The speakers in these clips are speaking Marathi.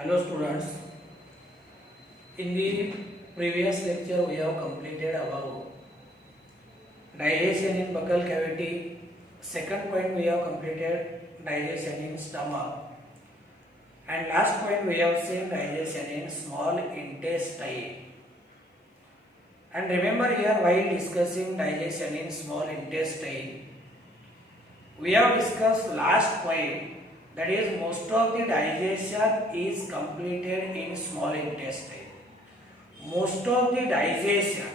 Hello students, in the previous lecture we have completed about digestion in buccal cavity. Second point we have completed digestion in stomach, and last point we have seen digestion in small intestine. And remember here, while discussing digestion in small intestine, we have discussed last point, that is most of the digestion is completed in small intestine. Most of the digestion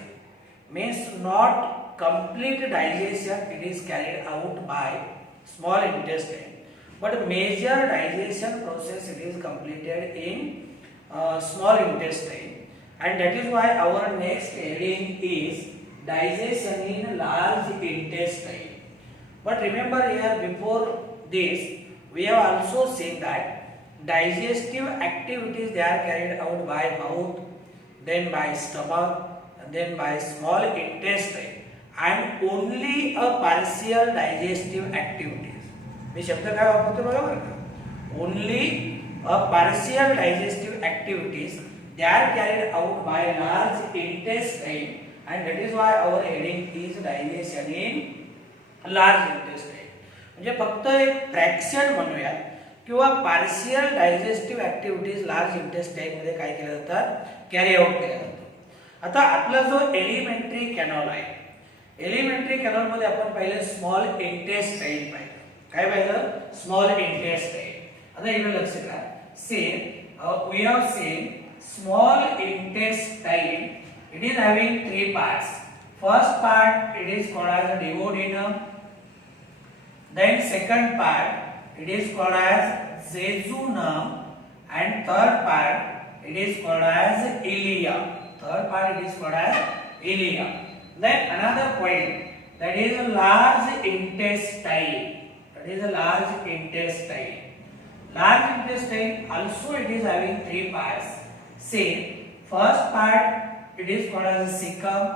means not complete digestion, it is carried out by small intestine, but major digestion process it is completed in small intestine, and that is why our next heading is digestion in large intestine. But remember here, before this we have also seen that digestive activities they are carried out by mouth, then by stomach, and then by small intestine, and only a partial digestive activities. मी शब्द काय वापरतो बरोबर का? Only a partial digestive activities they are carried out by large intestine, and that is why our heading is digestion in large intestine. म्हणजे फक्त एक फ्रॅक्शन म्हणूया किंवा partial digestive activities large intestine मध्ये काय केल्या जातात, कॅरी आउट केल्या जातात. आता आपला जो एलिमेंटरी कॅनॉल आहे, एलिमेंटरी कॅनॉल मध्ये आपण पाहिलं स्मॉल इंटेस्टाइन पाहिलं. काय पाहिलं? Small intestine. आता इकडे लक्ष द्या. We have seen small intestine, it is having three parts. First part it is called as duodenum. Then second part it is called as jejunum, and third part it is called as ileum. Third part it is called as ileum. Then another point, that is a large intestine. That is a large intestine. Large intestine also it is having three parts. See, first part it is called as cecum.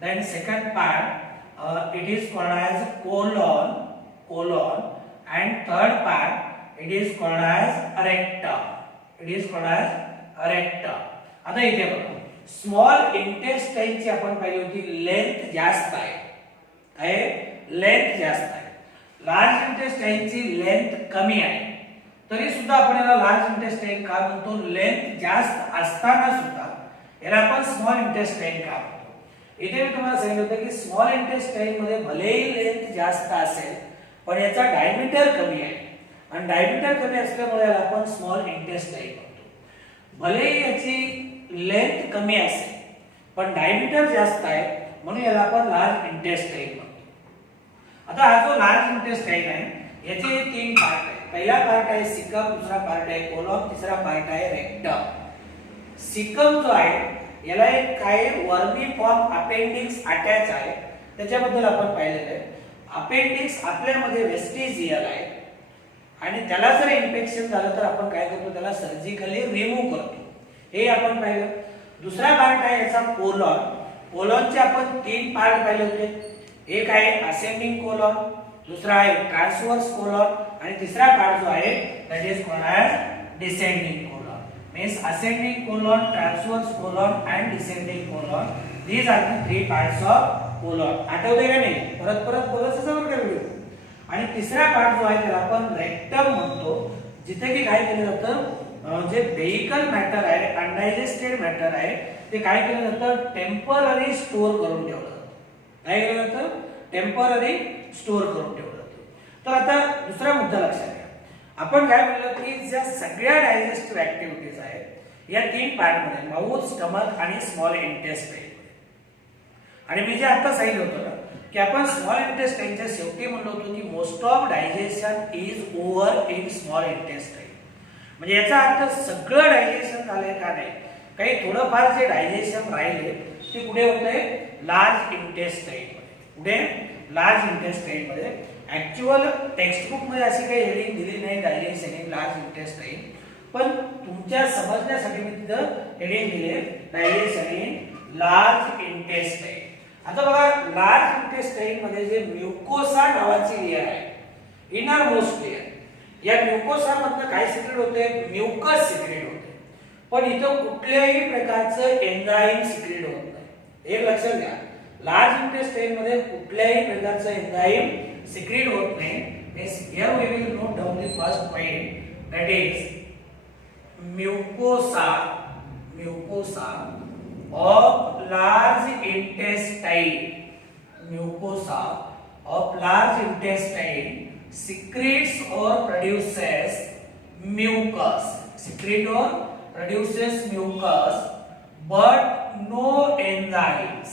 Then second part it is called as colon, and third part it is called as rectum. It is called as rectum. आता इथे बघा, स्मॉल इंटेस्टाइन ची आपण पाहिली होती लेंथ जास्त आहे. काय? लेंथ जास्त आहे. लार्ज इंटेस्टाइन ची लेंथ कमी आहे. तरी सुद्धा आपण याला लार्ज इंटेस्टाइन का म्हणतो? लेंथ जास्त असताना सुद्धा याला आपण स्मॉल इंटेस्टाइन का म्हणतो? इथे मी तुम्हाला सांगितलं होतं की स्मॉल इंटेस्टाइन मध्ये भलेही लेंथ जास्त असेल पण याचा डायमीटर कमी आहे, आणि डायमीटर कमी असल्यामुळे याला आपण स्मॉल इंटेस्टाइन म्हणतो. भलेही याची लेंथ कमी असेल पण डायमीटर जास्त आहे म्हणून याला आपण लार्ज इंटेस्टाइन म्हणतो. आता हा जो लार्ज इंटेस्टाइन आहे याचे तीन पार्ट आहेत. पहिला पार्ट आहे सिकम, दुसरा पार्ट आहे कोलॉन, तिसरा पार्ट आहे रेक्टम. सिकम जो आहे याला एक काय वर्मी फॉर्म अपेंडिक्स अटॅच आहे, त्याच्याबद्दल आपण पाहिलेलं आहे. अपेंडिक्स आपल्यामध्ये वेस्टिजियल आहे, आणि त्याला जर इन्फेक्शन झालं तर आपण काय करतो? त्याला सर्जिकली रिमूव्ह करतो. हे आपण पाहिलं. दुसरा पार्ट आहे याचा कोलॉन. कोलॉनचे आपण तीन पार्ट पाहिले होते. एक आहे असेंडिंग कोलॉन, दुसरा आहे ट्रान्सवर्स कोलॉन, आणि तिसरा पार्ट जो आहे that is called as descending colon. Means ascending colon, transverse colon and descending colon, these are the three parts of colon. आठवते का नाही? परत परत बोलायचं समोर काय व्हिडिओ. आणि तिसरा पार्ट जो आहे त्याला आपण रेक्टम म्हणतो, जिथे की काय केलं जातं, जे व्हेइकल मॅटर आहे, अनडायजेस्टेड मॅटर आहे, ते काय केलं जातं? टेम्पररी स्टोअर करून ठेवलं जातं. काय केलं जातं? टेम्पररी स्टोअर करून ठेवलं जातं. तर आता दुसरा मुद्दा लक्षात घ्या. आपण काय म्हणलं की ज्या सगळ्या डायजेस्टिव्ह ऍक्टिव्हिटीज आहेत या तीन पार्ट मध्ये, माउथ, स्टमक आणि स्मॉल इंटेस्टाइन. आणि मी जे आता सांगितलं होतं ना की आपण स्मॉल इंटेस्टाइनच्या शेवटी म्हणलो होतो की most of digestion is over in small intestine. म्हणजे याचा अर्थ सगळं डायजेशन झालंय का नाही, काही थोडंफार जे डायजेशन राहिले ते कुठे होतंय? लार्ज इंटेस्टाइन मध्ये. कुठे? लार्ज इंटेस्टाइन मध्ये. ऍक्च्युअल टेक्स्टबुक मध्ये अशी काही हेडिंग दिली नाही डायजेशन इन लार्ज इंटेस्टाइन, पण तुमच्या समजण्यासाठी मी तिथं हेडिंग दिले डायजेशन इन लार्ज इंटेस्टाइन. आता बघा, लार्ज इंटेस्टाइन मध्ये जे म्युकोसा नावाची लेयर आहे, इनर मोस्ट लेयर, या म्युकोसा मधनं काय सिक्रेट होते, म्युकस सिक्रेट होते, पण इथं कुठल्याही प्रकारचं एन्झाईम सिक्रेट होत नाही. एक लक्षात घ्या, लार्ज इंटेस्टाइन मध्ये कुठल्याही प्रकारचं एन्झाईम सिक्रेट होत नाही. Here we will note down the first point, that is mucosa of large intestine. Mucosa of large intestine secretes or produces mucus. Secrete or produces mucus, but no enzymes.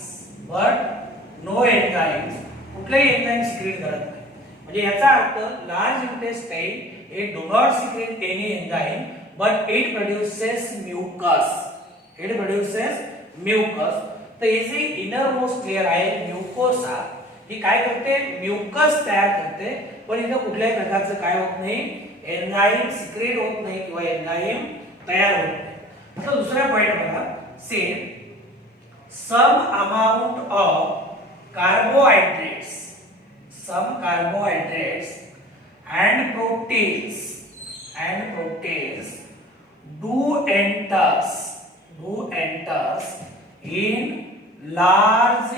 कुठलेही एन्झाईम सिक्रेट करत नाही. म्हणजे याचा अर्थ large intestine it do not secrete any enzyme but it produces mucus. तर हे जे इनरमोस्ट लेयर आहे म्युकोसा, ही काय करते, म्युकस तयार करते, पण इथं कुठल्याही प्रकारचं काय होत नाही, एन्झाईम सिक्रेट होत नाही किंवा एन्झाईम तयार होत नाही. तर दुसरा पॉइंट बघा, say some amount of carbohydrates and proteins do enters in large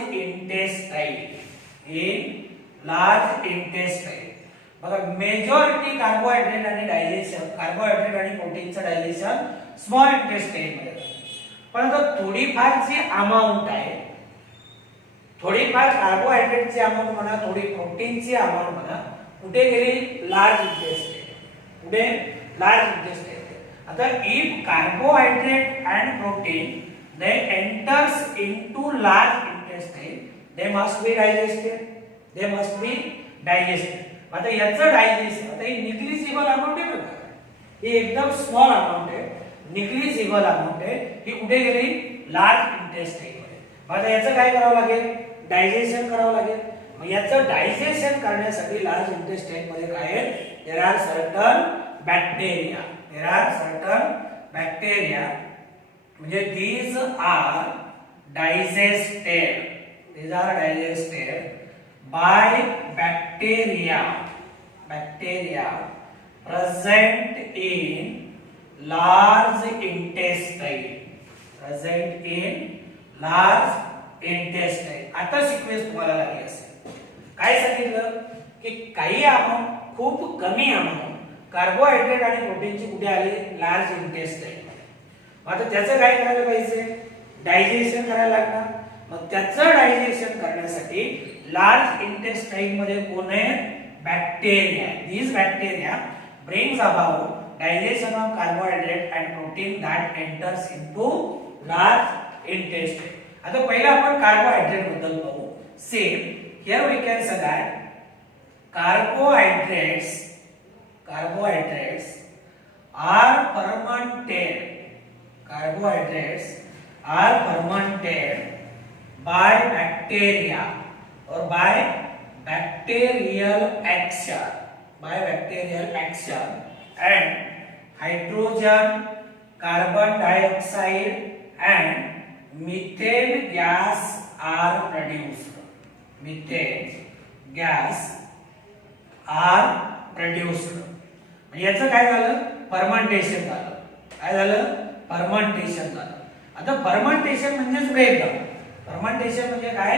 intestine. बघा, मेजॉरिटी कार्बोहायड्रेट आणि प्रोटीनचं डायजेशन स्मॉल इंटेस्टाइन मध्ये होतं. परंतु थोडीफार जी अमाउंट आहे, थोडीफार कार्बोहायड्रेटची अमाउंट म्हणा, थोडी प्रोटीनची अमाउंट म्हणा, कुठे गेली, लार्ज इंटेस्टाइन. आता if carbohydrate and protein they enters into large intestine, they must be digested. आता याचं डायजेशन, आता ही निग्लिजिबल अमाउंट आहे बघा, ही एकदम स्मॉल अमाउंट आहे, निग्लिजिबल अमाउंट आहे, ही कुठे गेली, लार्ज इंटेस्टाइन मध्ये. आता याचं काय करावं लागेल, डायजेशन करावं लागेल. मग याचं डायजेशन करण्यासाठी लार्ज इंटेस्टाइन मध्ये काय आहे, देयर आर सर्टन बॅक्टेरिया, म्हणजे these are digested by bacteria present in large intestine. आता सिक्वेन्स तुम्हाला लागली असेल. काय सांगितलं की काही अमाउंट, खूप कमी अमाउंट कार्बोहायड्रेट आणि प्रोटीनची कुठे आली, लार्ज इंटेस्टाइन. आता त्याचं काय करायला पाहिजे, डायजेशन करायला लागणार. मग त्याचं डायजेशन करण्यासाठी लार्ज इंटेस्टाइन मध्ये कोण आहे, bacteria. These bacteria brings about digestion of carbohydrate and protein that enters into large intestine. आता पहिला आपण कार्बोहायड्रेट बद्दल बघू. Same here we can say that carbohydrates are fermented by bacteria or by bacterial action, and hydrogen, carbon dioxide and methane gas are produced. याचं काय झालं, फर्मेंटेशन झालं. आता फर्मेंटेशन म्हणजे ब्रेकडाऊन. म्हणजे काय,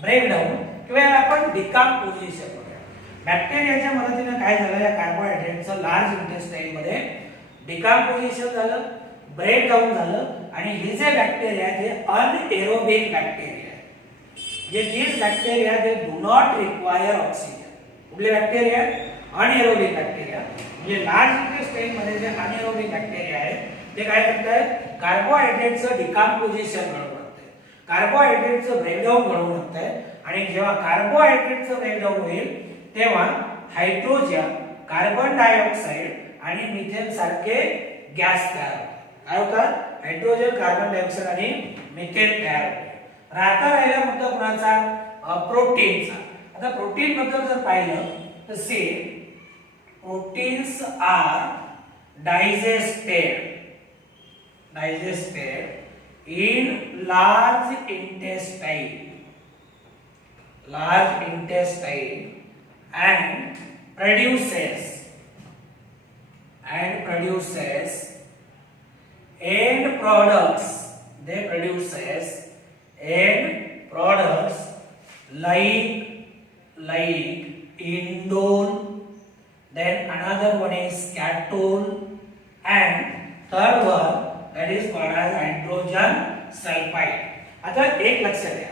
ब्रेकडाऊन किंवा याला आपण डिकम्पोजिशन म्हणूया. बॅक्टेरियाच्या मदतीने काय झालं, या कार्बोहायड्रेटचं लार्ज इंटेस्टाइन मध्ये डिकम्पोजिशन झालं, ब्रेकडाऊन झालं, आणि हे जे बॅक्टेरिया ते अनएरोबिक बॅक्टेरिया आहे. म्हणजे these bacteria they do not require oxygen. कुठले बॅक्टेरिया, अनएरोबिक बॅक्टेरिया. म्हणजे लार्ज इंटेस्टाइन मध्ये जे अनएरोबिक बॅक्टेरिया आहेत ते काय करतात, कार्बोहायड्रेटचं डिकम्पोजिशन घडवून आणतात, कार्बोहायड्रेटचं ब्रेकडाऊन घडवून आणतात. आणि जेव्हा कार्बोहायड्रेटचं ब्रेकडाऊन होईल तेव्हा हायड्रोजन, कार्बन डायऑक्साइड आणि मिथेन सारखे गॅस तयार होतात. काय होतात, हायड्रोजन, कार्बन डायऑक्साइड आणि मिथेन तयार होतात. राहिला मुद्दा कुणाचा, प्रोटीनचा. आता प्रोटीन बद्दल जर पाहिलं तर say proteins are digested in large intestine and produces and produces end products. They produces end products like indole, then another one is catole, and third one that is called as hydrogen sulfide. आता एक लक्षात घ्या,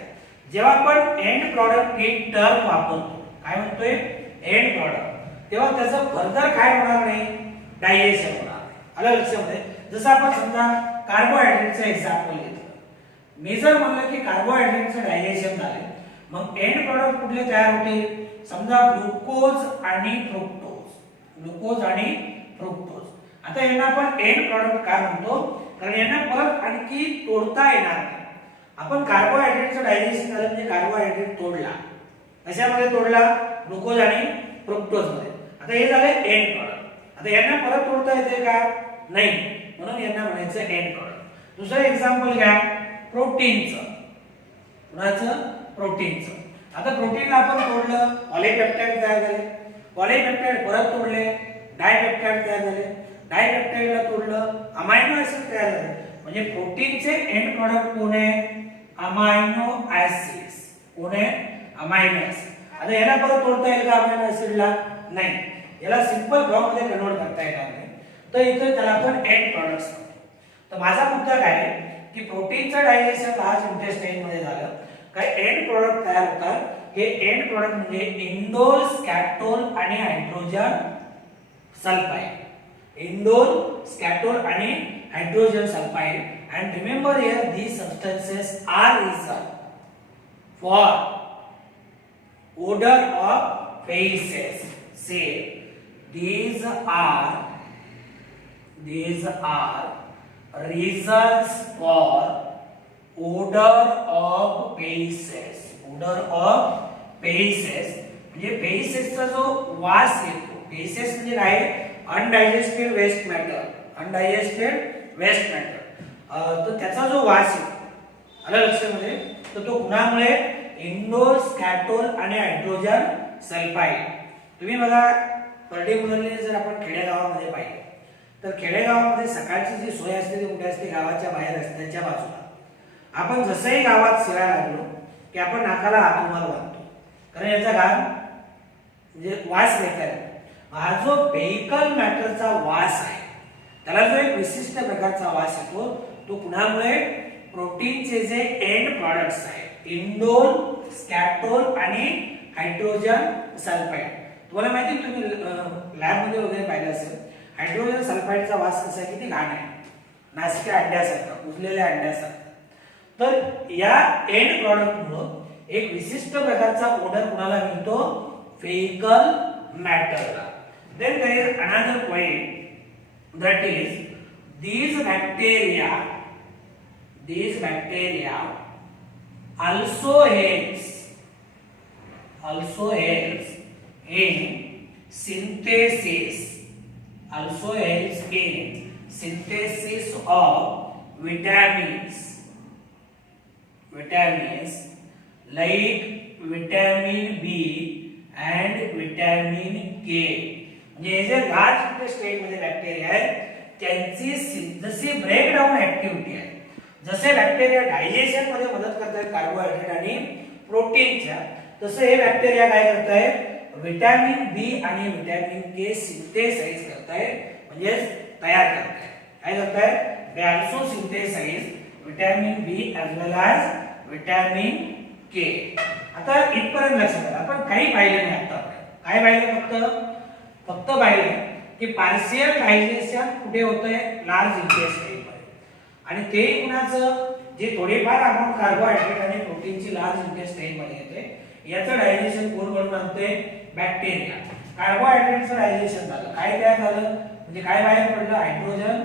जेव्हा आपण एंड प्रॉडक्ट ही टर्म वापरतो, काय म्हणतोय एंड प्रॉडक्ट, तेव्हा त्याचं फर्दर काय होणार नाही, डायजेशन होणार नाही. आलं लक्षामध्ये? जसं आपण समजा कार्बोहायड्रेटचं एक्झाम्पल घेतलं, मी जर म्हणलं की कार्बोहायड्रेटचं डायजेशन झाले, मग एंड प्रॉडक्ट कुठले तयार होते, समजा ग्लुकोज आणि फ्रुक्टोज, ग्लुकोज आणि फ्रुक्टोज. आता यांना आपण एंड प्रॉडक्ट का म्हणतो, कारण यांना परत आणखी तोडता येणार नाही. आपण कार्बोहायड्रेटचं डायजेशन झालं म्हणजे कार्बोहायड्रेट तोडला, कशामध्ये तोडला, ग्लुकोज आणि फ्रुक्टोज मध्ये. आता हे झाले एंड प्रॉडक्ट. आता यांना परत तोडता येते का, नाही, म्हणून यांना म्हणायचं एंड प्रॉडक्ट. दुसरं एक्झाम्पल घ्या प्रोटीनचं. कुणाचं, प्रोटीनचं. आता प्रोटीनला आपण तोडलं, पॉलीपेप्टाइड तयार झाले, पॉलीपेप्टाइड परत तोडले, डायपेप्टाइड तयार झाले, डायपेप्टाइडला तोडलं, अमायनो ऍसिड तयार झाले. म्हणजे प्रोटीनचे एंड प्रॉडक्ट कोण आहे, अमायनो ऍसिड्स. कोण आहे, अमायनो ऍसिड. आता याला परत तोडता येईल का अमायनो ऍसिडला, नाही, याला सिंपल फॉर्म मध्ये कन्वर्ट करता येणार नाही. तर इथे त्याला आपण एंड प्रॉडक्ट्स म्हणतो. तर माझा मुद्दा काय आहे की प्रोटीनचं डायजेशन लार्ज इंटेस्टाइन मध्ये झालं, काय एंड प्रॉडक्ट तयार होतात. हे एंड प्रॉडक्ट म्हणजे इंडोल, स्कॅटोल आणि हायड्रोजन सल्फाइड. इंडोल, स्कॅटोल आणि hydrogen sulfide. And remember here these substances are reserved for odor of faces. Say these are reasons for odor of faces. Odor of faces म्हणजे फेसेसचा जो वास येतो, फेसेस म्हणजे काय, undigested waste matter, undigested waste matter. तर त्याचा जो वास येतो, आलं लक्षामध्ये, तर तो कुणामुळे, इंडोल, स्कॅटोल आणि हायड्रोजन सल्फाइड. तुम्ही बघा पर्टिक्युलरली जर आपण खेडेगावामध्ये पाहिलं तर खेडेगावामध्ये सकाळची जी सोय असते ती कुठे असते, गावाच्या बाहेर रस्त्याच्या बाजूला. आपण जसंही गावात शिरायला लागलो की आपण नाकाला हातरुमाल बांधतो, कारण याचा घाण म्हणजे वास घेता येतो. हा जो व्हेइकल मॅटरचा वास आहे, त्याला जो एक विशिष्ट प्रकारचा वास येतो, तो कुणामुळे, प्रोटीनचे जे एंड प्रॉडक्ट्स आहेत, इंडोल, स्कॅटोल आणि हायड्रोजन सल्फाइड. तुम्हाला माहिती, तुम्ही लॅब मध्ये वगैरे पाहिलं असेल, हायड्रोजन सल्फाइडचा वास कसा आहे, किती घाण आहे, नासिका अंड्यासारखा, कुजलेल्या अंड्यासारखा. तर या एंड प्रॉडक्ट मुळे एक विशिष्ट प्रकारचा ओडर कुणाला मिळतो, व्हेइकल मॅटरला. Then there is another point, that is these bacteria also helps in synthesis of vitamins like vitamin B and vitamin K. म्हणजे जे लार्ज इंटेस्टाइन मध्ये बॅक्टेरिया आहेत त्यांची जशी ब्रेकडाऊन ऍक्टिव्हिटी आहे, जसे बॅक्टेरिया डायजेशन मध्ये मदत करतात कार्बोहायड्रेट आणि प्रोटीनच्या, तसे हे बॅक्टेरिया काय करतायत, विटॅमिन बी आणि विटॅमिन के सिंथेसाइज करतायत, म्हणजे तयार करतायत. काय करतायत, they also synthesize vitamin B as well as vitamin K. आता इथपर्यंत लक्षात आलं. आपण काही पाहिलं नाही आता, काय पाहिलं, फक्त पाहिलं की पार्शियल डायजेशन कुठे होतंय, लार्ज इंटेस्टाइन मध्ये. आणि ते कुणाचं, जे थोडेफार अमाउंट कार्बोहायड्रेट आणि प्रोटीनची लार्ज इंटेस्टाइन मध्ये येते, याचं डायजेशन कोण करून आणते, बॅक्टेरिया. कार्बोहायड्रेटचं डायजेशन झालं, काय तयार झालं, म्हणजे काय बाहेर पडलं, हायड्रोजन,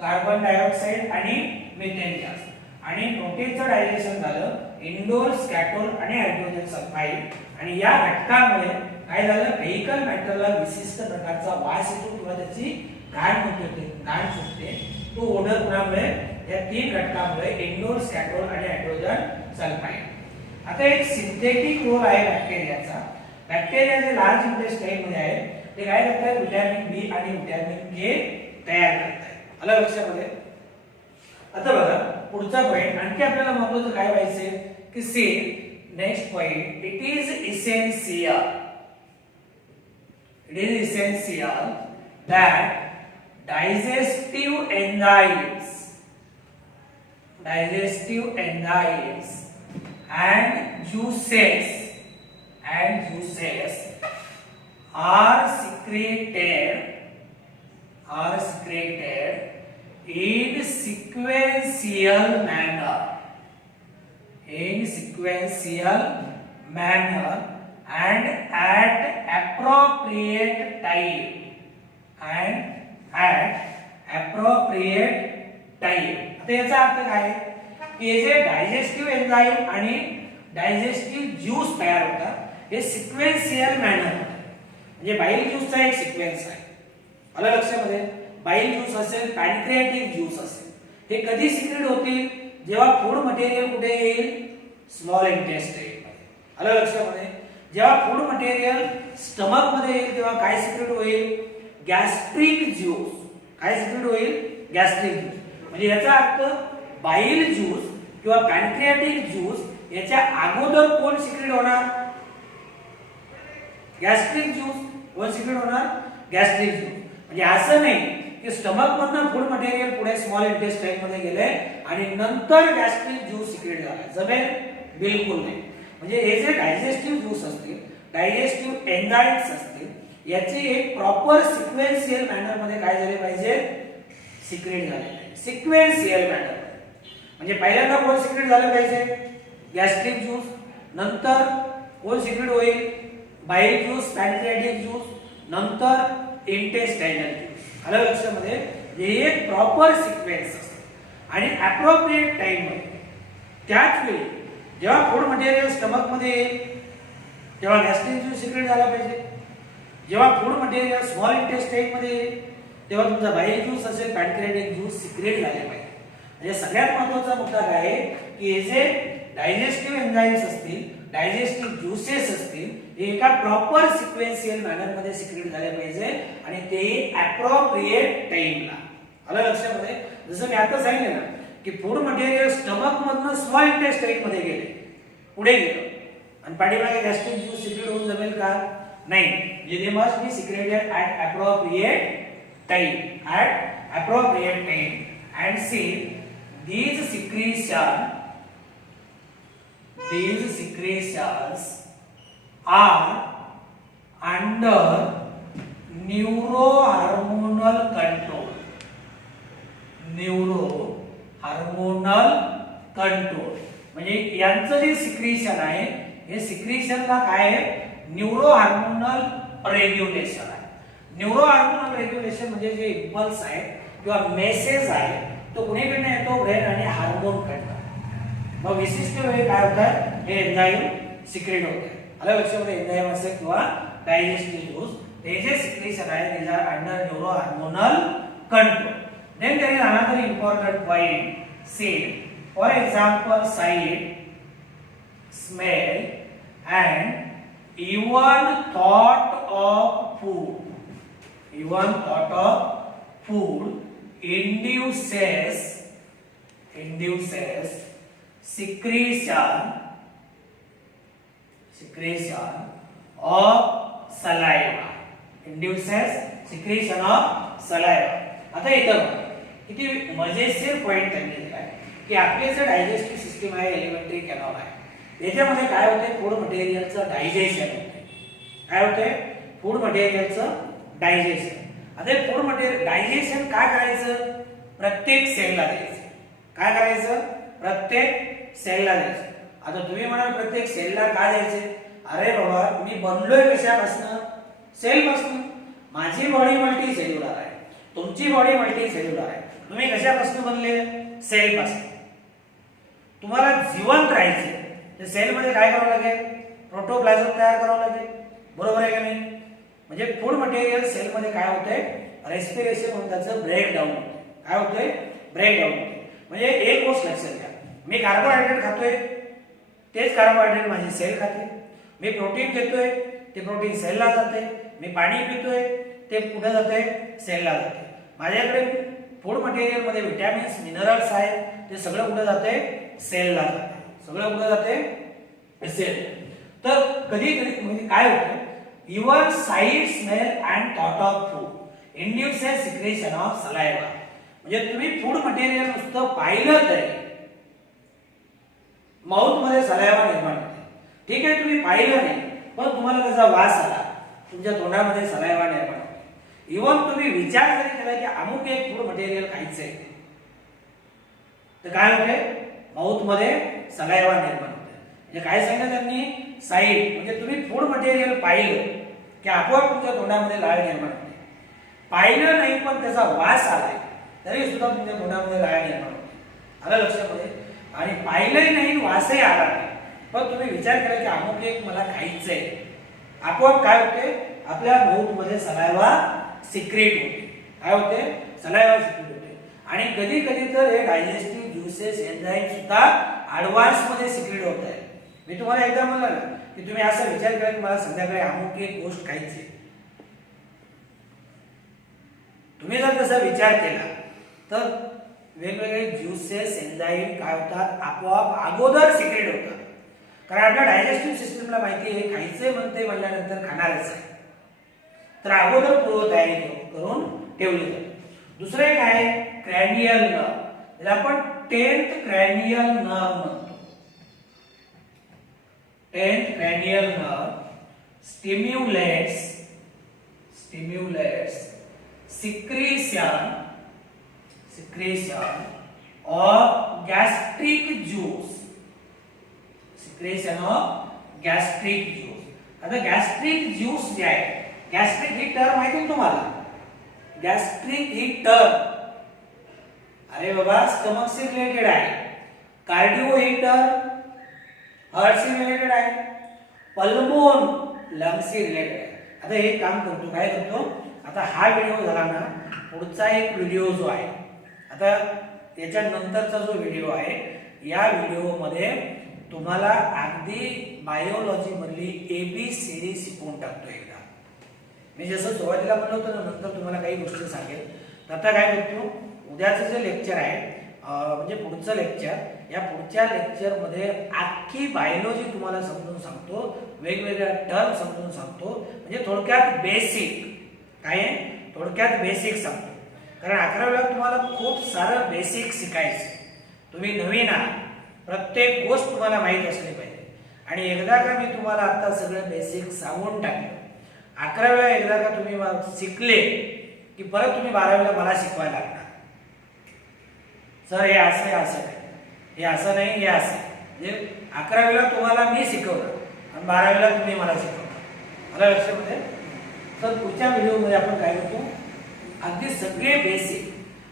कार्बन डायऑक्साइड आणि मिथेन गॅस. आणि प्रोटीनचं डायजेशन झालं, इंडोल, स्कॅटोल आणि हायड्रोजन सल्फाइड. आणि या घटकामुळे काय झालं, व्हेइकल मॅटरला विशिष्ट प्रकारचा वास येतो किंवा त्याची घाण सुटते. तो ओडर कुणामुळे, या तीन घटकामुळे, इंडोल, स्कॅटोल आणि हायड्रोजन सल्फाइड. आता एक सिंथेटिक रोल आहे बॅक्टेरियाचा. बॅक्टेरिया जे लार्ज इंटेस्टाइन मध्ये आहे ते काय करतात व्हिटॅमिन बी आणि व्हिटॅमिन के तयार करतात. आलं लक्षामध्ये. आता बघा पुढचा पॉइंट आणखी आपल्याला महत्त्वाचं काय व्हायचंय की see next point it is essential that digestive enzymes and juices are secreted in sequential manner and at appropriate time आता याचा अर्थ काय की जे डायजेस्टिव्ह एन्झाईम आणि डायजेस्टिव्ह ज्यूस तयार होतात हे सिक्वेन्शियल मॅनर म्हणजे बाईल ज्यूसचा एक सिक्वेन्स आहे. आलं लक्षामध्ये. बाईल ज्यूस असेल पॅनक्रियाटिक ज्यूस असेल हे कधी सिक्रेट होतील जेव्हा फूड मटेरियल कुठे येईल स्मॉल इंटेस्टाइन मध्ये. आलं लक्षामध्ये. जेव्हा फूड मटेरियल स्टमक मध्ये येईल तेव्हा काय सिक्रेट होईल गॅस्ट्रिक ज्यूस. काय सिक्रेट होईल गॅस्ट्रिक ज्यूस. म्हणजे याचा अर्थ बाईल ज्यूस किंवा पॅनक्रियाटिक ज्यूस याच्या अगोदर कोण सिक्रेट होणार गॅस्ट्रिक ज्यूस. कोण सिक्रेट होणार गॅस्ट्रिक ज्यूस. म्हणजे असं नाही की स्टमक मधनं फूड मटेरियल पुढे स्मॉल इंटेस्टाइन मध्ये गेले आणि नंतर गॅस्ट्रिक ज्यूस सिक्रेट झाला. जमेल बिलकुल नाही. म्हणजे हे जे डायजेस्टिव्ह ज्यूस असतील डायजेस्टिव्ह एन्झाईम्स असतील याची एक प्रॉपर सिक्वेन्शियल मॅनर मध्ये काय झाले पाहिजे सिक्रेट झाले पाहिजे. सिक्वेन्शियल मॅनर म्हणजे पहिल्यांदा कोण सिक्रेट झाले पाहिजे गॅस्ट्रिक ज्यूस. नंतर कोण सिक्रेट होईल बाईल ज्यूस पॅनक्रियाटिक ज्यूस. नंतर इंटेस्टाइनल ज्यूस. आलं लक्षामध्ये. हे एक प्रॉपर सिक्वेन्स असते आणि अप्रोप्रिएट टाइम मध्ये त्याच वेळी जेव्हा फूड मटेरियल स्टमक मध्ये येईल तेव्हा गॅस्ट्रिक ज्यूस सिक्रेट झाला पाहिजे. जेव्हा फूड मटेरियल स्मॉल इंटेस्टाइन मध्ये येईल तेव्हा तुमचा बाईल ज्यूस असेल पॅनक्रियाटिक ज्यूस सिक्रेट झाले पाहिजे. म्हणजे सगळ्यात महत्त्वाचा मुद्दा काय आहे की हे जे डायजेस्टिव्ह एन्झाईम्स असतील डायजेस्टिव्ह ज्यूसेस असतील हे एका प्रॉपर सिक्वेन्शियल मॅनर मध्ये सिक्रेट झाले पाहिजे आणि ते अप्रोप्रिएट टाइमला. आलं लक्षामध्ये. जसं मी आता सांगितलं ना की फूड मटेरियल स्टमक मधनं स्मॉल इंटेस्टाइन मध्ये गेले पुढे गेलं आणि पाठीमागे गॅस्ट्रिक ज्यूस सिक्रेट होऊन जमेल का नाही. They must be secreted at appropriate time and see these secretions are under neurohormonal control. म्हणजे यांचं जे सिक्रेशन आहे हे सिक्रेशनला काय आहे न्यूरो हार्मोनल रेग्युलेशन आहे. न्यूरो हार्मोनल रेग्युलेशन म्हणजे जे इम्पल्स आहे किंवा मेसेज आहे तो कुणीकडनं येतो ब्रेन आणि हार्मोन कडनं. मग विशिष्ट वेळी काय होतं हे एन्झाईम सिक्रेट होते. आलं लक्षामध्ये. एन्झाईम असेल किंवा डायजेस्टिव्ह ज्यूस हे जे सिक्रेशन आहे ते under neuro hormonal control. Then there is another important point. See, for example, sight, smell, and even thought of food. Induces secretion of saliva. आता इथं किती मजेशीर पॉइंट त्यांनी दिलाय की आपले जे डायजेस्टिव्ह सिस्टीम आहे एलिमेंटरी कॅनॉल आहे याच्यामध्ये काय होते फूड मटेरियलचं डायजेशन होते. काय होते फूड मटेरियलचं डायजेशन. आता फूड मटेरियल डायजेशन काय करायचं प्रत्येक सेलला द्यायचं. काय करायचं प्रत्येक सेलला द्यायचं. आता तुम्ही म्हणाल प्रत्येक सेलला का द्यायचे. अरे बाबा मी बनलोय कशापासून सेलपासून. माझी बॉडी मल्टी सेल्युलर आहे तुमची बॉडी मल्टी सेल्युलर आहे. तुम्ही कशापासून बनले सेलपासून. तुम्हाला जिवंत राहायचे तर सेलमध्ये काय करावं लागेल प्रोटोप्लाझम तयार करावं लागेल. बरोबर आहे का नाही. म्हणजे फूड मटेरियल सेलमध्ये काय होतंय रेस्पिरेशन होऊन त्याचं ब्रेकडाऊन होतं. काय होतंय ब्रेकडाऊन होतं. म्हणजे एक गोष्ट लक्षात घ्या मी कार्बोहायड्रेट खातोय तेच कार्बोहायड्रेट माझी सेल खाते. मी प्रोटीन घेतोय ते प्रोटीन सेलला जाते. मी पाणी पितोय ते कुठे जाते? सेलला जाते. माझ्याकडे फूड मटेरियल मध्ये विटॅमिन्स मिनरल्स आहेत ते सगळं कुठे जाते? सेलला जाते. सगळं कुठे जाते? सेल. तर कधी कधी म्हणजे काय होतं, your sight smell and thought of food induces secretion of saliva. म्हणजे तुम्ही फूड मटेरियल नुसतं पाहिलं तरी माउथ मध्ये सलायवा निर्माण होते. ठीक आहे, तुम्ही पाहिलं नाही पण तुम्हाला त्याचा वास आला, तुमच्या तोंडामध्ये सलायवा निर्माण होते. इव्हन तुम्ही विचार जरी केला की अमुक एक फूड मटेरियल खायचंय तर काय होते? माउथ मध्ये सलायवा निर्माण होते. म्हणजे काय सांगितलं त्यांनी? साईट. म्हणजे तुम्ही फूड मटेरियल पाहिलं की आपोआप तुमच्या तोंडामध्ये लाळ निर्माण होते. पाहिलं नाही पण त्याचा वास आलाय तरी सुद्धा तुमच्या तोंडामध्ये लाळ निर्माण होते. आलं लक्षामध्ये? आणि पाहिलंही नाही वासही आला नाही पण तुम्ही विचार केला की अमुक एक मला खायचंय, आपोआप काय होते? आपल्या माउथ मध्ये सलायवा सिक्रेट होते. काय होते? सलायवा सिक्रेट होते. आणि कधी कधी तर हे डायजेस्टिव्ह ज्युसेस एन्झाईम सुद्धा ऍडव्हान्स मध्ये सिक्रेट होत आहे. मी तुम्हाला एकदा म्हणलं ना की तुम्ही असा विचार करा की मला संध्याकाळी अमुक एक गोष्ट खायची. तुम्ही जर तसा विचार केला तर वेगवेगळे ज्युसेस एन्झाईम काय होतात? आपोआप अगोदर सिक्रेट होतात. कारण आपल्या डायजेस्टिव्ह सिस्टमला माहिती आहे खायचंय म्हणते म्हणल्यानंतर खाणारच आहे, तर अगोदर पूर्वतयारी करून ठेवली जाते. दुसरं एक आहे क्रॅनियल नर्व, ज्याला आपण 10th क्रॅनियल नर्व म्हणतो. 10th cranial nerve stimulates secretion of gastric juice. आता गॅस्ट्रिक ज्यूस जे आहे, गॅस्ट्रिक ही टर्म माहिती आहे तुम्हाला? गॅस्ट्रिक ही टर्म अरे बाबा स्टमक से रिलेटेड आहे. कार्डिओ ही टर्म हार्ट से रिलेटेड आहे. पल्मोन लंग्स से रिलेटेड आहे. आता हे काम करतो, काय करतो? आता हा व्हिडिओ झाला ना, पुढचा एक व्हिडिओ जो आहे, आता याच्या नंतरचा जो व्हिडिओ आहे, या व्हिडिओ मध्ये तुम्हाला अगदी बायोलॉजी मधली ABCD शिकवून टाकतो. एकदा मी जसं सुरुवातीला म्हणलं होतं ना, नंतर तुम्हाला काही गोष्टी सांगेल. तर आता काय करतो, उद्याचं जे लेक्चर आहे म्हणजे पुढचं लेक्चर, या पुढच्या लेक्चर मध्ये अख्खी बायोलॉजी तुम्हाला समजून सांगतो, वेगवेगळ्या टर्म समजून सांगतो. म्हणजे थोडक्यात बेसिक काय आहे, थोडक्यात बेसिक सांगतो. कारण 11वीला तुम्हाला खूप सारं बेसिक शिकायचं. तुम्ही नवीन आहात, प्रत्येक गोष्ट तुम्हाला माहित असली पाहिजे. आणि एकदा का मी तुम्हाला आता सगळं बेसिक सांगून टाकलं, 11वीला एकदा का तुम्ही शिकले की परत तुम्ही 12वीला मला शिकवायला लागणार. सर हे असं आहे, असं नाही, हे असं नाही, हे असं. म्हणजे 11वीला तुम्हाला मी शिकवलं आणि 12वीला तुम्ही मला शिकवलं. मला लक्षामध्ये? तर पुढच्या व्हिडिओमध्ये आपण काय करतो, अगदी सगळे बेसिक,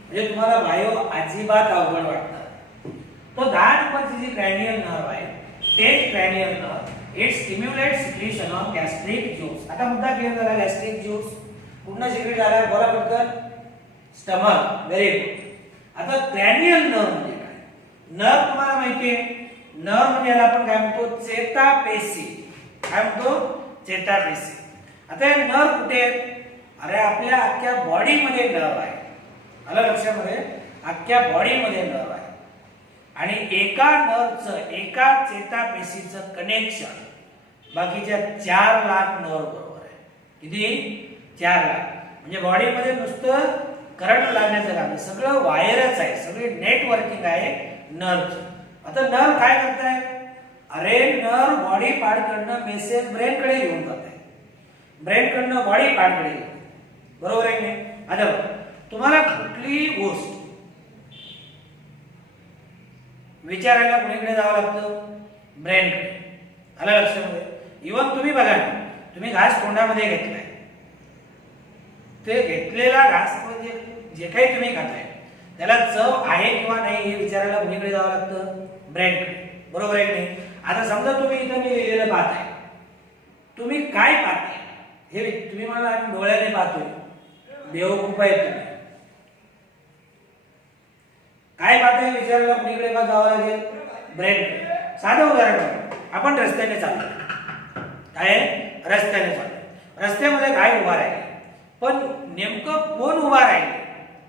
म्हणजे तुम्हाला बायो अजिबात अवघड वाटतं. तो 10 नंबरची जी क्रॅनियल नर्व आहे, 10th cranial nerve, it stimulates secretion of gastric juice. आता मुद्दा क्लिअर झाला. गॅस्ट्रिक ज्यूस पुन्हा सिक्रेट झाला, बोला पटकन. स्टमक. Very good. आता क्रॅनियल नर्व म्हणजे काय? नर्व तुम्हाला माहिती आहे, नर्व म्हणजे याला आपण काय म्हणतो? चेतापेशी. काय म्हणतो? चेतापेशी. आता हे नर्व कुठे आहे? अरे आपल्या अख्ख्या बॉडी मध्ये नर्व आहे. आलं लक्षामध्ये? अख्ख्या बॉडी मध्ये नर्व आहे. आणि एका नर्वचं, एका चेतापेशीचं कनेक्शन बाकीच्या 4 लाख नर्व बरोबर आहे. किती? 4 लाख. म्हणजे बॉडी मध्ये नुसतं करंट लागण्याचं काम आहे, सगळं वायरच आहे, सगळी नेटवर्किंग आहे नर्वची. आता नर्व काय करताय? अरे नर्व बॉडी पार्ट कडनं मेसेज ब्रेन कडे घेऊन जाते, ब्रेन कडनं बॉडी पार्ट कडे घेऊन. बरोबर आहे की? आता तुम्हाला कुठलीही गोष्ट विचारायला कुणीकडे जावं लागतं? ब्रेन कडे. आलं लक्षामध्ये? इव्हन तुम्ही बघा, तुम्ही घास तोंडामध्ये घेतलाय, ते घेतलेला घास म्हणजे जे काही तुम्ही खाताय त्याला चव आहे किंवा नाही हे विचारायला कुणीकडे जावं लागतं? ब्रेन कडे. बरोबर आहे की नाही? आता समजा तुम्ही इथं मी लिहिलेलं पाहताय, तुम्ही काय पाहताय हे तुम्ही मला डोळ्याने पाहतोय, बेवकूफ आहे तुम्ही. काय पाहताय विचारायला कुणीकडे का जावं लागेल? ब्रेन कडे. साधं उदाहरण, आपण रस्त्याने चाललो, काय रस्त्याने चाललोय, रस्त्यामध्ये गाय उभा राहिली, पण नेमकं कोण उभा राहिले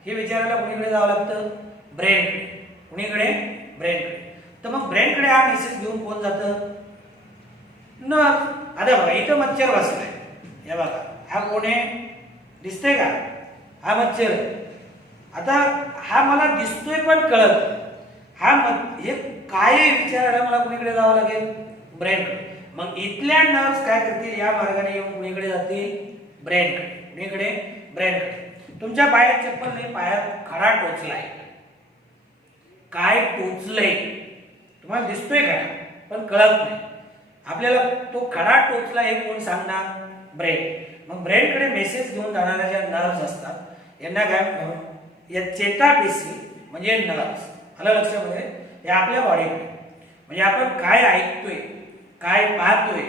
हे विचारायला कुणीकडे जावं लागतं? ब्रेनकडे. कुणीकडे? ब्रेनकडे. तर मग ब्रेनकडे हा मेसेज घेऊन कोण जातं? नर्व. आता बघा इथं मच्छर बसलाय, हे बघा हा कोण आहे? दिसतंय का? हा मच्छर. आता हा मला दिसतोय पण कळत हा हे काय विचारायला मला कुणीकडे जावं लागेल? ब्रेनकडे. मग इथल्या नर्व्स काय करतील? या मार्गाने येऊन कुणीकडे जातील? ब्रेनकडे. कुणीकडे? ब्रेनकडे. तुमच्या पायात चप्पल नाही, पायात खडा टोचलाय. काय टोचलंय तुम्हाला दिसतोय का? पण कळत नाही. आपल्याला तो खडा टोचला हे कोण सांगणार? ब्रेन. मग ब्रेनकडे मेसेज घेऊन जाणाऱ्या ज्या नर्व्स असतात यांना काय म्हणतात? या चेतापेशी म्हणजे नर्व्स. आलं लक्षामध्ये? हे आपल्या बॉडीमध्ये म्हणजे आपण काय ऐकतोय, काय पाहतोय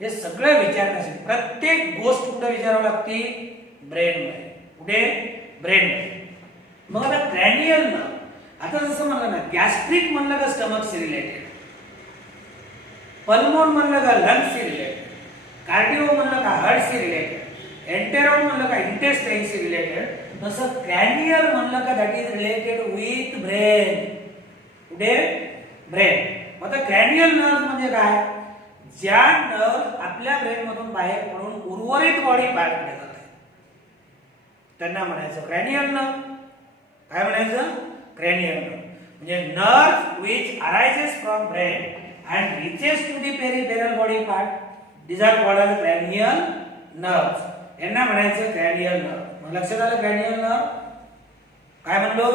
हे सगळं विचारण्यासाठी प्रत्येक गोष्ट कुठे विचारावं लागते? ब्रेनमध्ये. कुठे? ब्रेनमध्ये. मग आता क्रॅनियल नर्व, आता जसं म्हणलं ना, गॅस्ट्रिक म्हणलं का स्टमकशी रिलेटेड, पल्मोन म्हणलं का लंग्सशी रिलेटेड, कार्डिओ म्हणलं का हार्टशी रिलेटेड, एंटेरोन म्हणलं का इंटेस्टाइनशी रिलेटेड, तसं क्रॅनियल म्हणलं का that is related with brain. कुठे? ब्रेन. मग आता क्रॅनियल नर्व म्हणजे काय? ज्या नर्व आपल्या ब्रेन मधून बाहेर पडून उर्वरित बॉडी पार्टकडे जातात त्यांना म्हणायचं क्रॅनियल नर्व. काय म्हणायचं? Cranial nerve. म्हणजे nerve which arises from brain and reaches to the peripheral body part. These are called as cranial nerves. यांना म्हणायचं क्रॅनियल नर्व. मग लक्षात आलं क्रॅनियल नर्व काय म्हणलो?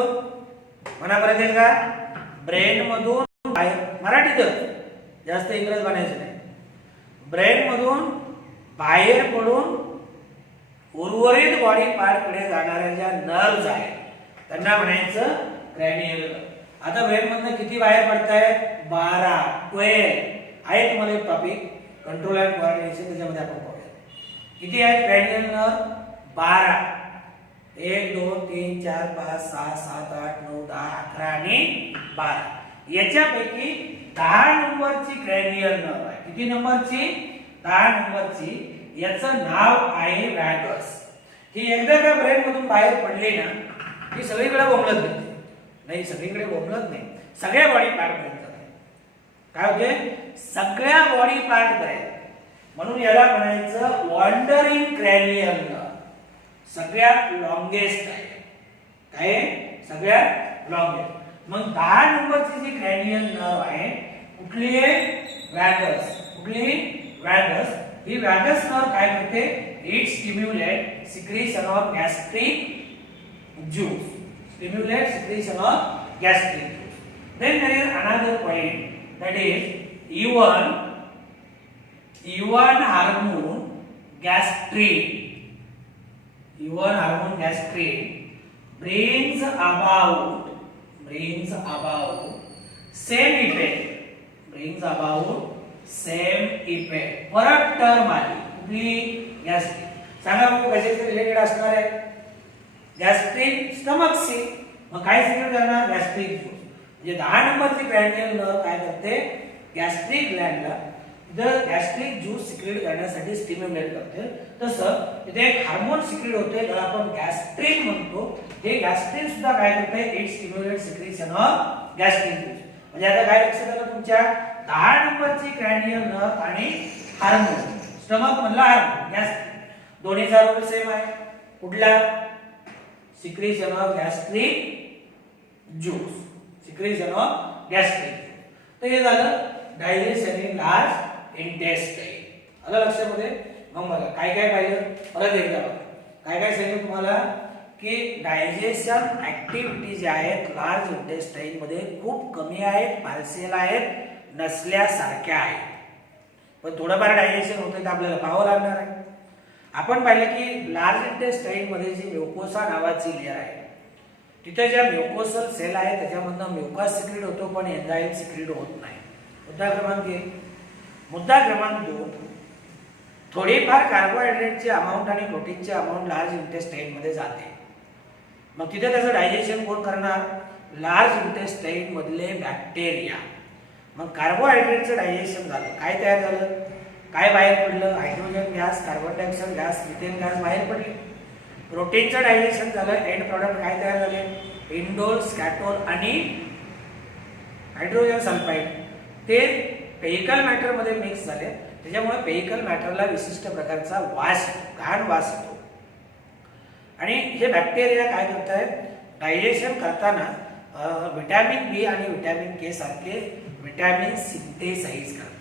मनापर्यंत येईल का? ब्रेन मधून बाहेर, मराठीतच जास्त इंग्रज बनायचं नाही, ब्रेन मधून बाहेर पडून उर्वरित बॉडी पार्ट कडे जाणाऱ्या ज्या नर्व्स आहेत त्यांना म्हणायचं क्रॅनियल नर्व. आता ब्रेन मधनं किती बाहेर पडतायत? 12, 12 आहे. तुम्हाला एक टॉपिक कंट्रोल अँड कोऑर्डिनेशन, त्याच्यामध्ये आपण पाहूया किती आहेत क्रॅनियल नर्व? 12. 1 2 3 4 5 6 7 8 9 10 11 आणि 12. याच्यापैकी 10 नंबरची क्रॅनियल नर्व आहे. किती नंबरची? 10 नंबरची. याचं नाव आहे वॅगस. ही एकदा का ब्रेन मधून बाहेर पडली ना की सगळीकडे बोंबलत नाही, सगळीकडे बोंबलत नाही, सगळ्या बॉडी पार्ट पर्यंत काय होते? सगळ्या बॉडी पार्ट पर्यंत. म्हणून याला म्हणायचं वॉन्डरिंग क्रॅनियल नर्व. सगळ्यात लॉंगेस्ट आहे. काय? सगळ्यात लॉंगेस्ट. मग 10 नंबरची जी क्रॅनियल नर्व आहे कुठली आहे? वॅगस. कुठली? वॅगस. ही वॅगस नर्व काय करते? It stimulate secretion of gastric juice. Stimulate secretion of gastric juice. Then there is another point, that is E1 hormone gastrin. E1 hormone gastrin brings about same effect. परत टर्म आली कुठली? गॅस्ट्रिक. सांगा मग कशाशी रिलेटेड असणार आहे? गॅस्ट्रिक स्टमकशी. मग काय सिक्रेट करणार? Gastric juice. म्हणजे 10 नंबरची क्रॅनियल नर्व काय करते? गॅस्ट्रिक ग्लँडला जर गॅस्ट्रिक ज्यूस सिक्रेट करण्यासाठी स्टिम्युलेट करते. तसं इथे एक हार्मोन सिक्रेट होते ज्याला आपण गॅस्ट्रिन म्हणतो. हे गॅस्ट्रिन सुद्धा काय करते? It stimulate secretion of gastric juice. म्हणजे आता काय लक्षात आलं तुमच्या? 10 नंबरची क्रॅनियल नर्व आणि हार्मोन. स्टमक म्हणला हार्मोन, गॅस्ट्रिक, दोन्हीचा रोल सेम आहे. कुठला? Secretion of gastric juice. Secretion of gastric. तर हे झालं डायजेशन इन लार्ज इंटेस्टाइन. आलं लक्षामध्ये? मग बघा काय काय पाहिलं परत एकदा बघा. काय काय सांगितलं तुम्हाला की डायजेशन ऍक्टिव्हिटी ज्या आहेत लार्ज इंटेस्टाइन मध्ये खूप कमी आहेत, पार्शियल आहेत, नसल्यासारख्या आहेत. पण थोडंफार डायजेशन होतं तर आपल्याला पाहावं लागणार आहे. आपण पाहिलं की लार्ज इंटेस्टाइन मध्ये जी म्युकोसा नावाची लेयर आहे तिथे ज्या म्युकोसल सेल आहे त्याच्यामधनं म्युकस सिक्रेट होतो पण एन्झाईम सिक्रेट होत नाही. मुद्दा क्रमांक 1. मुद्दा क्रमांक 2. थोडीफार कार्बोहायड्रेटची अमाऊंट आणि प्रोटीनची अमाऊंट लार्ज इंटेस्टाइन मध्ये जाते. मग तिथे त्याचं डायजेशन कोण करणार? लार्ज इंटेस्टाइन मधले बॅक्टेरिया. मग कार्बोहायड्रेटचं डायजेशन झालं, काय तयार झालं? काय बाहेर पडलं? Hydrogen gas, carbon dioxide gas, methane gas बाहेर पडले. प्रोटीनचं डायजेशन झालं, एंड प्रॉडक्ट काय तयार झाले? इंडोल, स्कॅटोल आणि हायड्रोजन सल्फाइड. ते पेइकल मॅटर मध्ये मिक्स झाले, त्याच्यामुळे पेइकल मॅटरला विशिष्ट प्रकारचा वास, घाण वास येतो. आणि हे बॅक्टेरिया काय करतायत? डायजेशन करताना विटॅमिन बी आणि विटॅमिन के सारखे विटॅमिन सिंथेसाइज करतायत.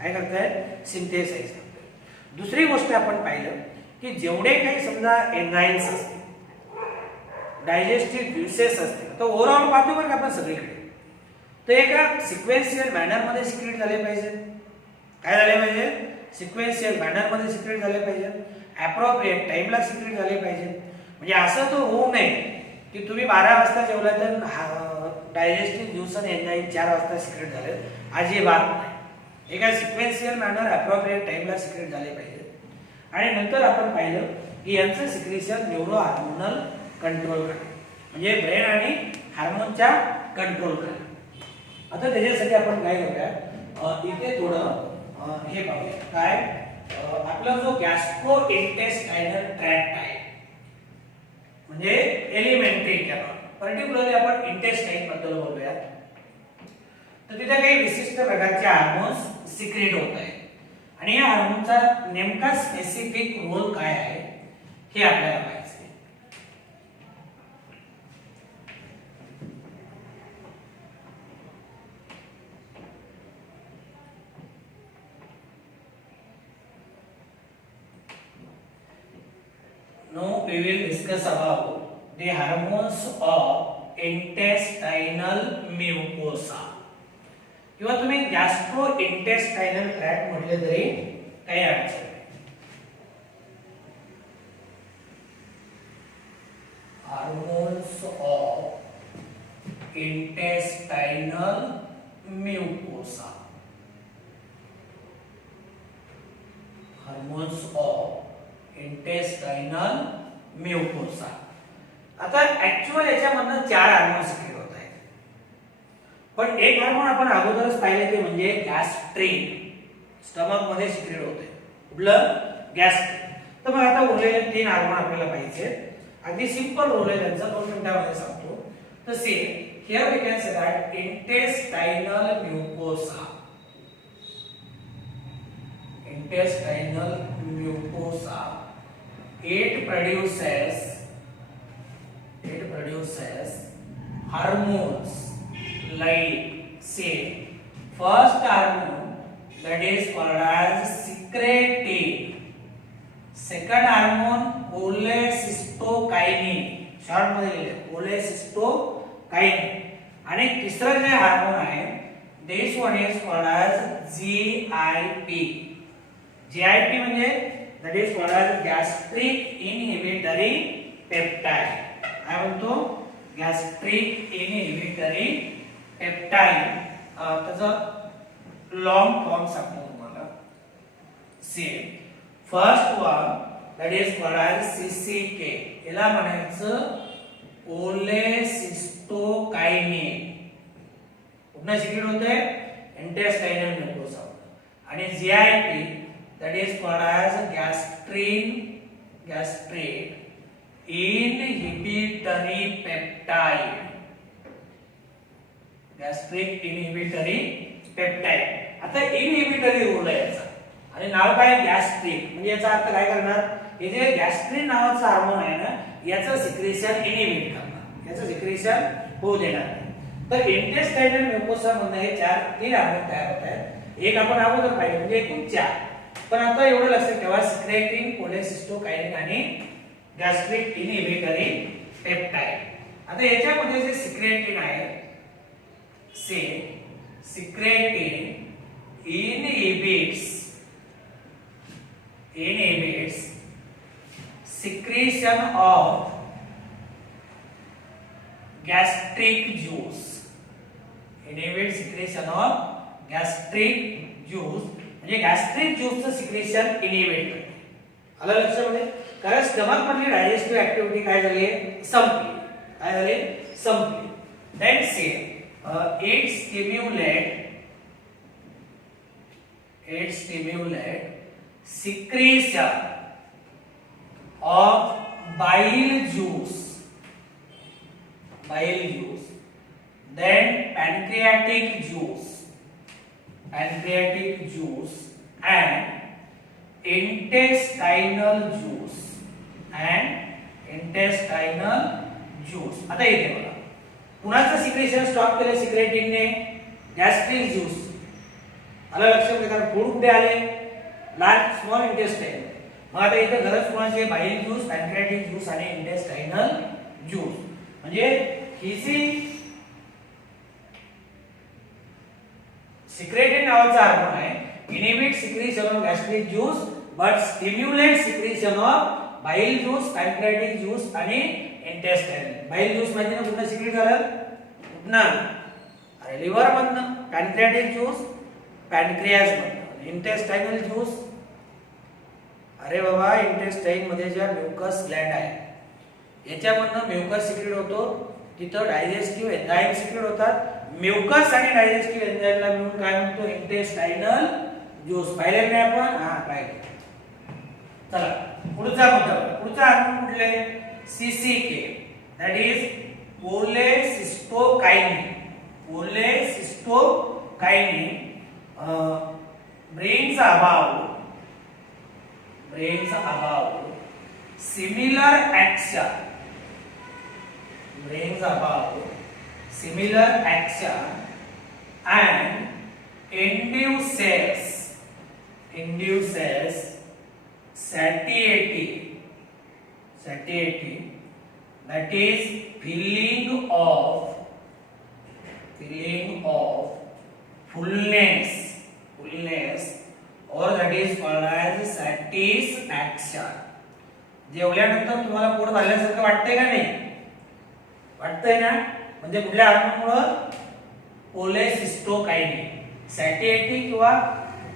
काय करतायत? सिंथेसाइज करतायत. दुसरी गोष्ट आपण पाहिलं की जेवढे काही समजा एन्झाईम्स असतील, डायजेस्टिव्ह ज्युसेस असतील, तर ओव्हरऑल पाहतो बरं आपण सगळीकडे, तर एका सिक्वेन्शियल मॅनर मध्ये सिक्रेट झाले पाहिजे. काय झाले पाहिजे? सिक्वेन्शियल मॅनर मध्ये सिक्रेट झाले पाहिजे. ॲप्रोप्रिएट टाइमला सिक्रेट झाले पाहिजे. म्हणजे असं तो होऊ नये की तुम्ही 12 वाजता जेवला तर डायजेस्टिव्ह ज्यूस आणि एन्झाईम 4 वाजता सिक्रेट झाले. अजिबात नाही. एका सिक्वेन्शियल मॅनर ॲप्रोप्रिएट टाइमला सिक्रेट झाले पाहिजे. आणि नंतर आपण पाहिलं की यांचं सिक्रेशन न्यूरो हार्मोनल कंट्रोल करणे, म्हणजे ब्रेन आणि हार्मोनच्या कंट्रोल करणे. आता त्याच्यासाठी आपण काय करूया, इथे थोडं हे पाहूया. काय आपला जो गॅस्ट्रो इंटेस्टायनल ट्रॅक्ट आहे, म्हणजे एलिमेंटरी कॅनॉल, पर्टिक्युलरली आपण इंटेस्टाईन बद्दल बोलूया. तर तिथे काही विशिष्ट प्रकारचे हार्मोन्स सिक्रेट होत आहेत आणि या हार्मोनचा नेमका स्पेसिफिक रोल काय आहे हे आपल्याला पाहायचं आहे. Now we will discuss about the hormones of intestinal mucosa. किंवा तुम्ही गॅस्ट्रो इंटेस्टायनल ट्रॅक्ट म्हटले तरी काही अडचण नाही. Hormones of intestinal mucosa. Hormones of intestinal mucosa. आता ऍक्च्युअल याच्यामधनं 4 हार्मोन सिक्रेट होत आहेत, पण एक हार्मोन आपण अगोदरच पाहिले ते म्हणजे गॅस्ट्रिन, स्टमक मध्ये सिक्रेट होते. कुठलं? गॅस्ट्रिन. तर मग आता उरलेले 3 हार्मोन आपल्याला पाहिजे. अगदी सिंपल रोल आहे त्यांचा, 2 मिनिटांमध्ये सांगतो. तर say here we can say that intestinal mucosa, intestinal mucosa, it produces hormones like, say, first hormone that is called as secretin, second hormone cholecystokinin, short मध्ये लिहिले cholecystokinin, आणि तिसरं जे हार्मोन आहे this one is called as GIP. GIP म्हणजे that is called as gastric inhibitory peptide. काय म्हणतो? gastric inhibitory peptide. त्याचं लॉंग फॉर्म सांगतो तुम्हाला. Same first one that is called as CCK, याला म्हणायचं cholecystokinin. कुठनं सिक्रेट होते? इंटेस्टाइनल म्युकोसा. आणि GIP that is called as gastric inhibitory peptide. gastric inhibitory peptide. आता इनहिबिटरी रोल आहे याचा, आणि नाव काय? गॅस्ट्रिक. म्हणजे याचा अर्थ काय करणार? हे जे गॅस्ट्रिन नावाचं हार्मोन आहे ना, याचं सिक्रेशन इनहिबिट करणार, याचं सिक्रेशन होऊ देणार नाही. तर इंटेस्टाइनल म्युकोसा मधून हे 3 हार्मोन तयार होत आहेत. एक आपण अगोदर पाहिले, म्हणजे एकूण 4. पण आता एवढं लक्षात ठेवा, सिक्रेटिन, कोलेसिस्टोकायनिन आणि गॅस्ट्रिक इनहिबिटरी पेप्टाइड. आता याच्यामध्ये जे सिक्रेटिन आहे, से secretin inhibits secretion of gastric juice. Inhibits secretion of gastric juice, म्हणजे गॅस्ट्रिक ज्यूसचं सिक्रेशन इनहिबिट करते. आलं लक्षामध्ये? कारण स्टमक मधली डायजेस्टिव्ह ऍक्टिव्हिटी काय झाली? संपली. काय झाली? संपली. Then say it stimulate secretion of bile juice, then pancreatic juice and intestinal juice. आता इथे बघा कुणाचं सिक्रेशन स्टॉप केलं सिक्रेटिनने? Gastric juice. आलं लक्षात? कारण फूड कुठे आले? Large small intestine. मग आता इथे गरज कोणाची? बाईल ज्यूस, पॅनक्रियाटिक ज्यूस आणि इंटेस्टाइनल ज्यूस. म्हणजे ही जी सिक्रेटिन नावाचा हार्मोन आहे, inhibit secretion of gastric juice but stimulate secretion of बाईल ज्यूस, पॅनक्रियाटिक ज्यूस आणि इंटेस्टाइन. बाईल ज्यूस माहिती ना कुठं सिक्रेट झालं? कुठनं? अरे लिव्हर मधनं. पॅनक्रियाटिक ज्यूस पॅनक्रियाज मधनं. इंटेस्टाइनल ज्यूस अरे बाबा इंटेस्टाइन मध्ये ज्या म्युकस ग्लँड आहे याच्यामधनं म्युकस सिक्रेट होतो. तिथं डायजेस्टिव्ह एन्झाईम सिक्रेट होतात. म्युकस आणि डायजेस्टिव्ह एन्झाईमला मिळून काय म्हणतो? Intestinal juice. पाहिले नाही आपण? हा पाहिले. चला पुढचा मुद्दा. पुढचा हार्मोन कुठले? CCK, that is cholecystokinin. brings about similar action and induces satiety, that is feeling of fullness, or that is called as satisfaction. जेवल्यानंतर तुम्हाला पोट भरल्यासारखं वाटतंय का नाही? वाटतंय ना? म्हणजे कुठल्या हार्मोनमुळे? कोलेसिस्टोकायनिन. सॅटिएटी किंवा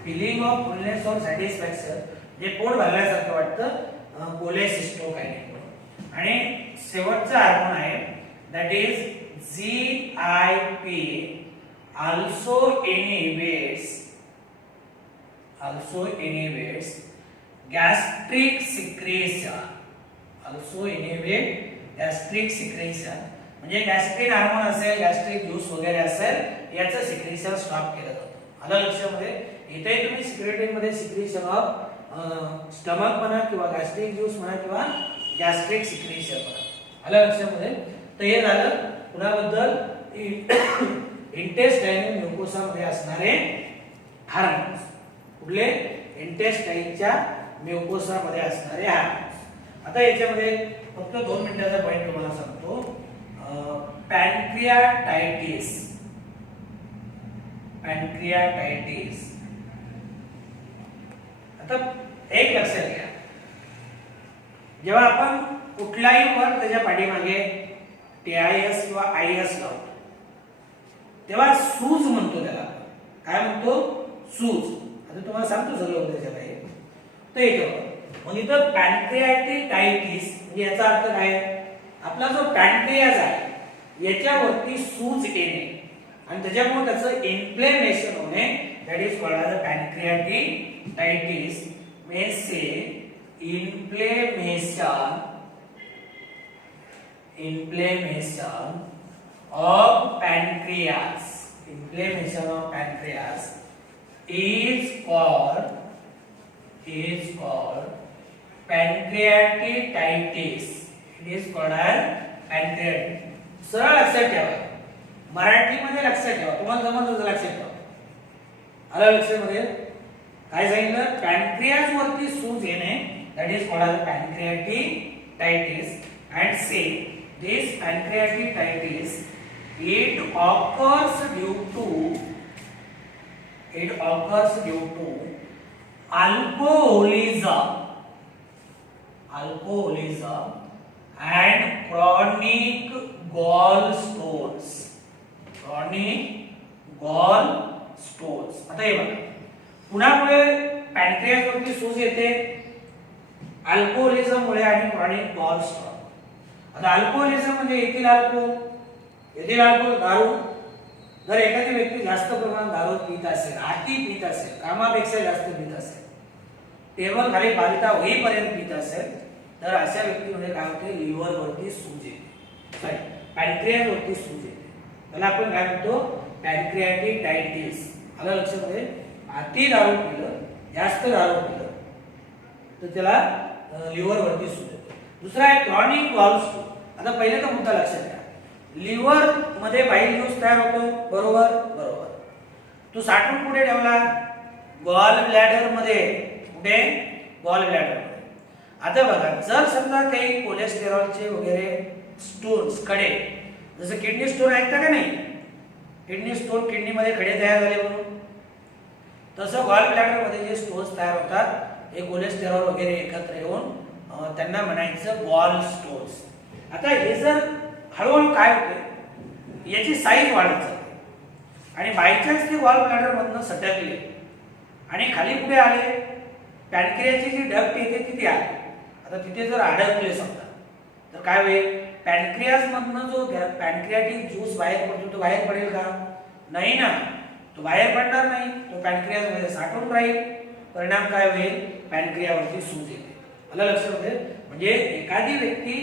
फिलिंग ऑफ फुलनेस और सॅटिस्फॅक्शन, जे पोट भरल्यासारखं वाटतं, कोलेसिस्टोकायनिन. आणि शेवटचा हार्मोन आहे that is GIP, also inhibits gastric secretion. म्हणजे गॅस्ट्रिक हार्मोन असेल, गॅस्ट्रिक ज्यूस वगैरे असेल, याचं सिक्रेशन स्टॉप केलं जातं. आलं लक्षामध्ये? इथे तुम्ही सिक्रेटिन मध्ये सिक्रेशन ऑफ स्टमक म्हणा किंवा गॅस्ट्रिक ज्यूस म्हणा किंवा गॅस्ट्रिक सिक्रेशन म्हणा. आलं लक्षामध्ये? तर हे झालं कुणाबद्दल? इंटेस्टाइनल म्युकोसा मध्ये असणारे हार्मोन्स. कुठले? इंटेस्टाइनच्या म्युकोसा मध्ये असणारे हार्मोन्स. आता याच्यामध्ये फक्त 2 मिनिटाचा पॉइंट तुम्हाला सांगतो. पॅनक्रियाटायटिस. आता एक लक्षात घ्या, जेव्हा आपण कुठलाही वर्ड त्याच्या पाठीमागे TIS किंवा IS लावतो तेव्हा सूज म्हणतो त्याला. काय म्हणतो? सूज. आता तुम्हाला सांगतो सगळं त्याच्यात आहे. तर इथं मग इथं पॅनक्रियाटायटिस म्हणजे याचा अर्थ काय? आपला जो पॅनक्रियाज आहे याच्यावरती सूज येणे आणि त्याच्यामुळे त्याचं इन्फ्लेमेशन होणे, that is called as pancreatitis. May say inflammation of pancreas is called pancreatitis. It is called as pancreatitis. सरळ लक्षात ठेवा, मराठीमध्ये लक्षात ठेवा, तुम्हाला समजलं लक्षात ठेवा. आलं लक्षामध्ये? काय सांगितलं? पॅनक्रियाज वरती सूज येणे, that is called as pancreatitis. And say this pancreatitis it occurs due to alcoholism and chronic gallstones. आता हे बघा, कुणामुळे पॅनक्रियाज वरती सूज येते? अल्कोहोलिझम मुळे आणि क्रॉनिक गॉलस्टोन. आता अल्कोहोलिझम म्हणजे येथील अल्कोहोल दारू. जर एखादी व्यक्ती जास्त प्रमाणात दारू पित असेल, अति पित असेल, कामापेक्षा जास्त पित असेल, टेबल खाली बालिता होईपर्यंत पित असेल तर अशा व्यक्तीमध्ये काय होते, लिव्हर वरती सूज येते, सॉरी पॅनक्रियास वरती सूज येते. त्याला आपण काय म्हणतो, पॅनक्रियाटिडायटिस. आलं लक्षामध्ये. अति दारू पिलं, जास्त दारू पिलं तर त्याला लिव्हर वरती सूज येते. दुसरा आहे क्रॉनिक गॉल स्टोन. आता पहिले तर मुद्दा लक्षात घ्या, लिव्हर मध्ये बाईल ज्यूस तयार होतो, बरोबर बरोबर. तो साठवून कुठे ठेवला, गॉल ब्लॅडर मध्ये. कुठे, गॉल ब्लॅडर मध्ये. आता बघा, जर समजा काही कोलेस्टेरॉलचे वगैरे स्टोन्स, खडे, जसं किडनी स्टोन ऐकता का नाही, किडनी स्टोन, किडनी मध्ये खडे तयार झाले म्हणून, तसं गॉल ब्लॅडर मध्ये जे स्टोन्स तयार होतात हे कोलेस्टेरॉल वगैरे एकत्र येऊन त्यांना म्हणायचं गॉल स्टोन्स. आता हे जर हळूहळू काय होते, याची साईज वाढत जाते आणि बायचान्स ते गॉल ब्लॅडर मधनं सटकले आणि खाली कुठे आले, पॅनक्रियाची जी डक्ट येते तिथे आले. आता तिथे जर अडकले समजा तर काय होईल, पॅनक्रियास मधनं जो पॅनक्रियाटिक ज्यूस बाहेर पडतो तो बाहेर पडेल का, नाही ना, तो बाहेर पडणार नाही, तो पॅनक्रियास मध्ये साठवून राहील. परिणाम काय होईल, पॅनक्रियावरती सूज येते. मला लक्षात येते. म्हणजे एखादी व्यक्ती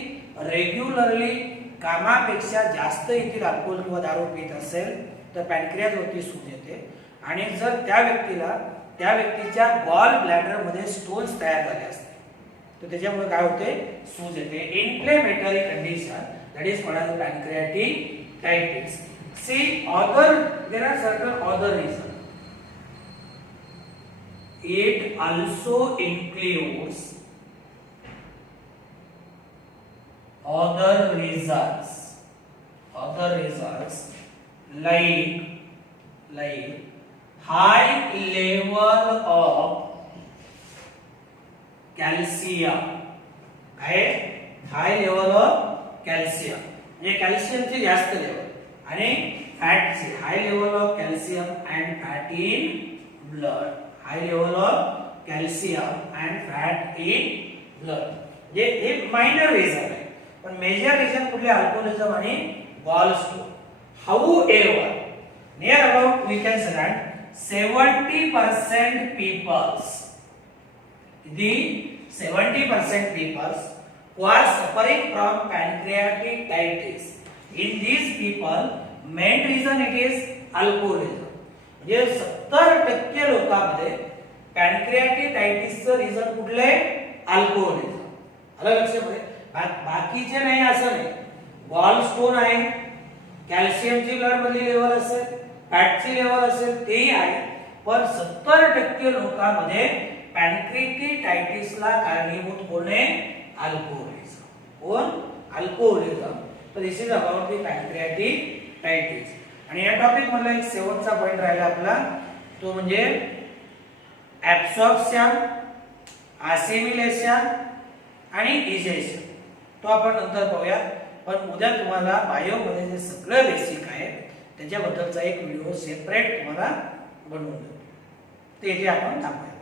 रेग्युलरली कामापेक्षा जास्त येथील अल्कोहोल किंवा दारू पित असेल तर पॅनक्रियाजवरती सूज येते. आणि जर त्या व्यक्तीच्या गॉल ब्लॅडर मध्ये स्टोन्स तयार झाले असते तर त्याच्यामुळे काय होते, सूज येते. Inflammatory condition, that is called pancreatitis. See other, there are certain other reason. It also includes other reasons like high level of calcium. काय, हाय लेवल ऑफ कॅल्शियम, म्हणजे कॅल्शियमची जास्त लेवल आणि फॅटची, high level of calcium and fat in blood. High level of calcium and fat in blood. हे मायनर रिझन आहे, पण मेजर रिझन कुठले, अल्कोहोलिझम आणि gallstone. However near about we can say that 70% peoples, the 70% peoples who are suffering from pancreatitis, in these people main reason it is alcoholism. म्हणजे 70% लोकांमध्ये पॅनक्रियाटिडायटिसचं रिझन कुठले, अल्कोहोलिझम. आलं लक्षामध्ये. बाकीचे नाही असं नाही, गॉल स्टोन आहे, कॅल्शियमची ब्लड मधली लेवल असेल, फॅटची लेवल असेल, तेही आहे, पण 70% लोकांमध्ये पॅनक्रियाटिडायटिसला कारणीभूत कोण आहे, अल्कोहोलिझम. कोण, अल्कोहोलिझम. तर दिस इज अबाउट द पॅनक्रियाटिडायटिस. आणि या टॉपिक मधला एक शेवटचा पॉइंट राहिला आपला, तो म्हणजे ऍब्सॉर्प्शन, असिमिलेशन आणि इजेशन. तो आपण नंतर पाहूया. पण उद्या तुम्हाला बायो मध्ये जे सगळं बेसिक आहे त्याच्याबद्दलचा एक व्हिडिओ सेपरेट तुम्हाला बनवून देतो, ते इथे आपण थांबूया.